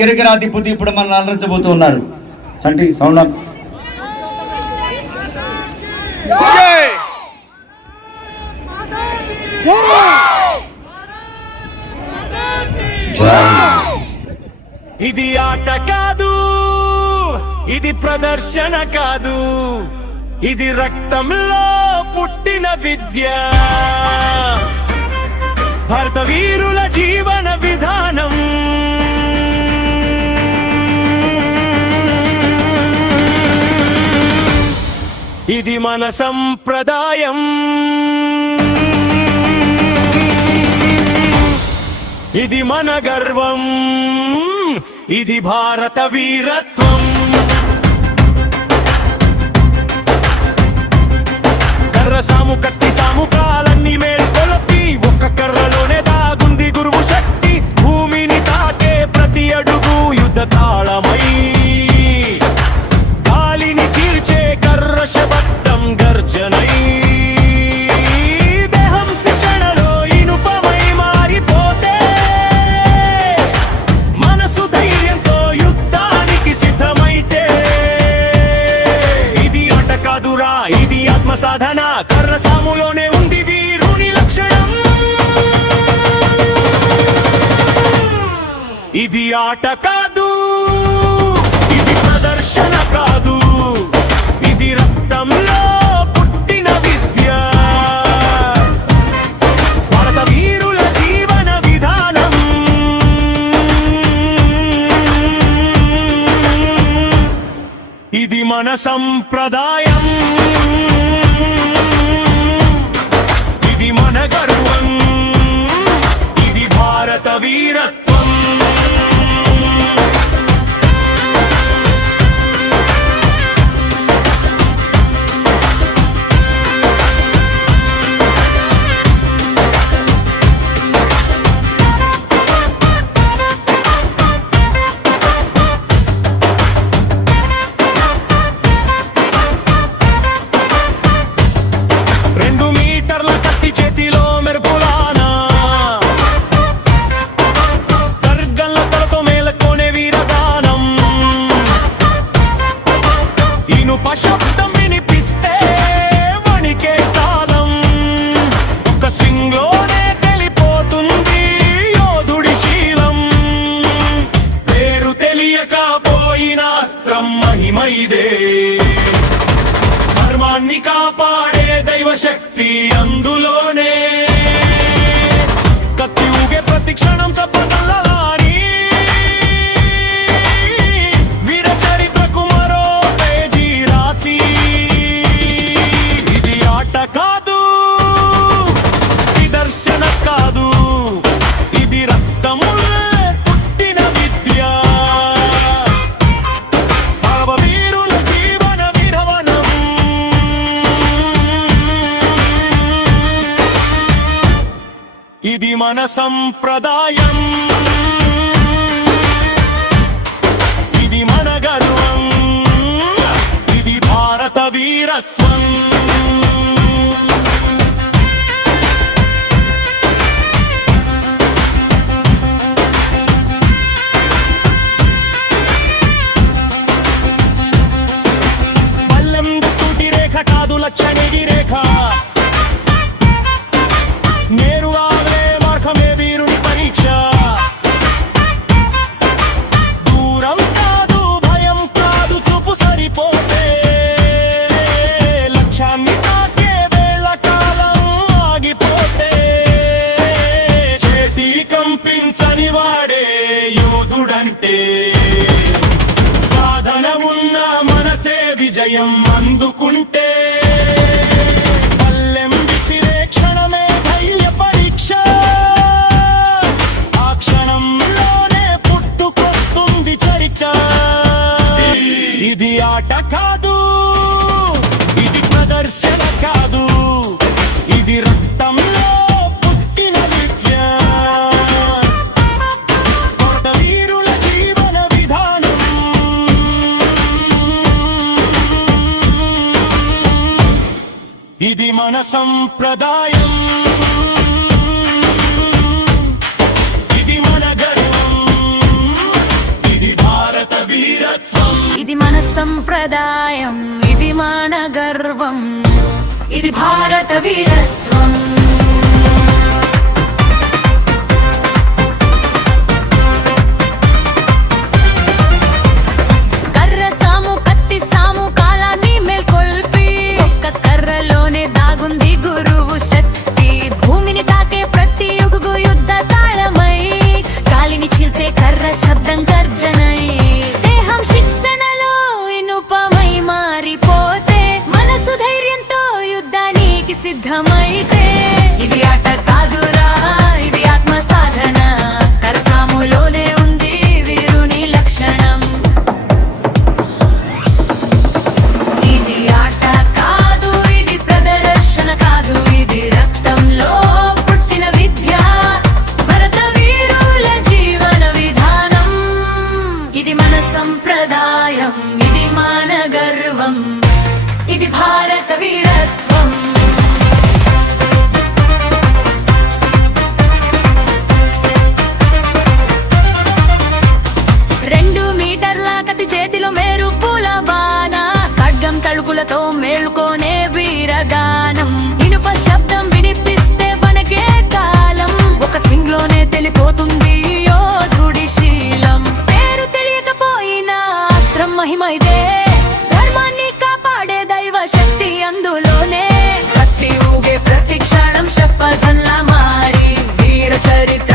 గిరిగిరా తిప్పుతూ ఇప్పుడు మనల్ని అలరించబోతూ ఉన్నారు. చంటి సౌండ్ అప్. ఇది ఆట కాదు, ఇది ప్రదర్శన కాదు, ఇది రక్తంలో పుట్టిన విద్య. భారత వీరుల జీవన విధానం. ఇది మన సంప్రదాయం, ఇది మన గర్వం, ఇది భారత వీరత్వం. కర్ర సాము కత్తి సాము కాలన్నీ మేల్కొలపి ఒక్క కర్రలోనే దాగుంది గురువు శక్తి. భూమిని తాకే ప్రతి అడుగు యుద్ధ తాళమై, గాలిని చీల్చే కర్ర శబ్దం గర్జనై. దేహం శిక్షణలో ఇనుపమై మారిపోతే, మనసు ధైర్యంతో యుద్ధానికి సిద్ధమైతే. ఇది ఆట కాదురా, ఇది ఆత్మ సాధన. కర్ర సాములోనే ఉంది వీరుని లక్షణం. ఇది ఆట కాదు, ఇది ప్రదర్శన కాదు, ఇది రక్తంలో పుట్టిన విద్య. భారత వీరుల జీవన విధానం. ఇది మన సంప్రదాయం, ఇది మన గర్వం, ఇది భారత వీరత్వం. శబ్దం వినిపిస్తే వణికే కాలం. ఒక స్వింగ్ లోనే తెలిపోతుంది యోధుడి శీలం. పేరు తెలియకపోయిన అస్త్రం మహిమైదే. ధర్మాన్ని కాపాడే దైవ శక్తి అందులోనే. కత్తి ఊగే ప్రతి క్షణం సప్పదల్లాని. వీర చరిత్రకు మరో పేజీ రాసి. ఇది ఆట కాదు, ప్రదర్శన కాదు, ఇది రక్తములే పుట్టిన విద్య. భారత వీరుల జీవన విధానం. ఇది మన సంప్రదాయం, ఇది మన గర్వం, ఇది భారత వీరత్వం. బల్లెం తూటి రేఖ కాదు లక్షణిగి రేఖ. నేరుగా మార్గమే వీరుని పరీక్ష. దూరం కాదు, భయం కాదు, చూపు సరిపోతే. లక్ష్యాన్ని తాకే వేళ కాలం ఆగిపోతే. చేతి కంపించని వాడే యోధుడంటే. సాధన ఉన్న మనసే విజయం అందుకుంటే. పల్లెం విసిరే క్షణమే ధైర్య పరీక్ష. ఆ క్షణంలోనే పుట్టుకొస్తుంది చరిత్ర. ఇది ఆట కాదు, ఇది ప్రదర్శన కాదు, ఇది రక్తంలో పుట్టిన విద్య. భారత వీరుల జీవన విధానం. ఇది మన సంప్రదాయం, ఇది మన గర్వం, ఇది మన సంప్రదాయం, ఇది మన గర్వం, ఇది భారత వీరత్వం. కర్ర సాము కత్తి సాము కాలాన్ని మేల్కొల్పి ఒక్క కర్రలోనే దాగుంది గురువు శక్తి. భూమిని తాకే ప్రతి యుగు యుద్ధ తాళమై, గాలిని చీల్చే కర్ర శబ్దం గర్జనై, దేహం శిక్షణలో ఇనుపమై మారిపోతే, మనసు ధైర్యంతో యుద్ధానికి సిద్ధమైతే, ఇది ఆట కాదురా ఇది ఆత్మ సాధన, కరసాములోనే ఉంది వీరుని లక్షణం. ఇది ఆట కాదు ఇది ప్రదర్శన కాదు, ఇది రక్తంలో పుట్టిన విద్య, భరత వీరుల జీవన విధానం. ఇది మన సంప్రదాయం, ఇది మన గర్వం, ఇది భారత వీరత్వం. 2 మీటర్ల కత్తి చేతిలో మెరుపుల బాణ, ఖడ్గం తలుపులతో మేల్కొనే వీరగానం, ఇనుప శబ్దం వినిపిస్తే వణకే కాలం, ఒక స్వింగ్ లోనే తెలిపోతుంది యోధుడి శీలం. పేరు తెలియకపోయినా అస్త్రం మహిమైదే, ధర్మాన్ని కాపాడే దైవ శక్తి అందులోనే, కత్తి ఊగే ప్రతి క్షణం శపథంలా మారి వీర చరిత్ర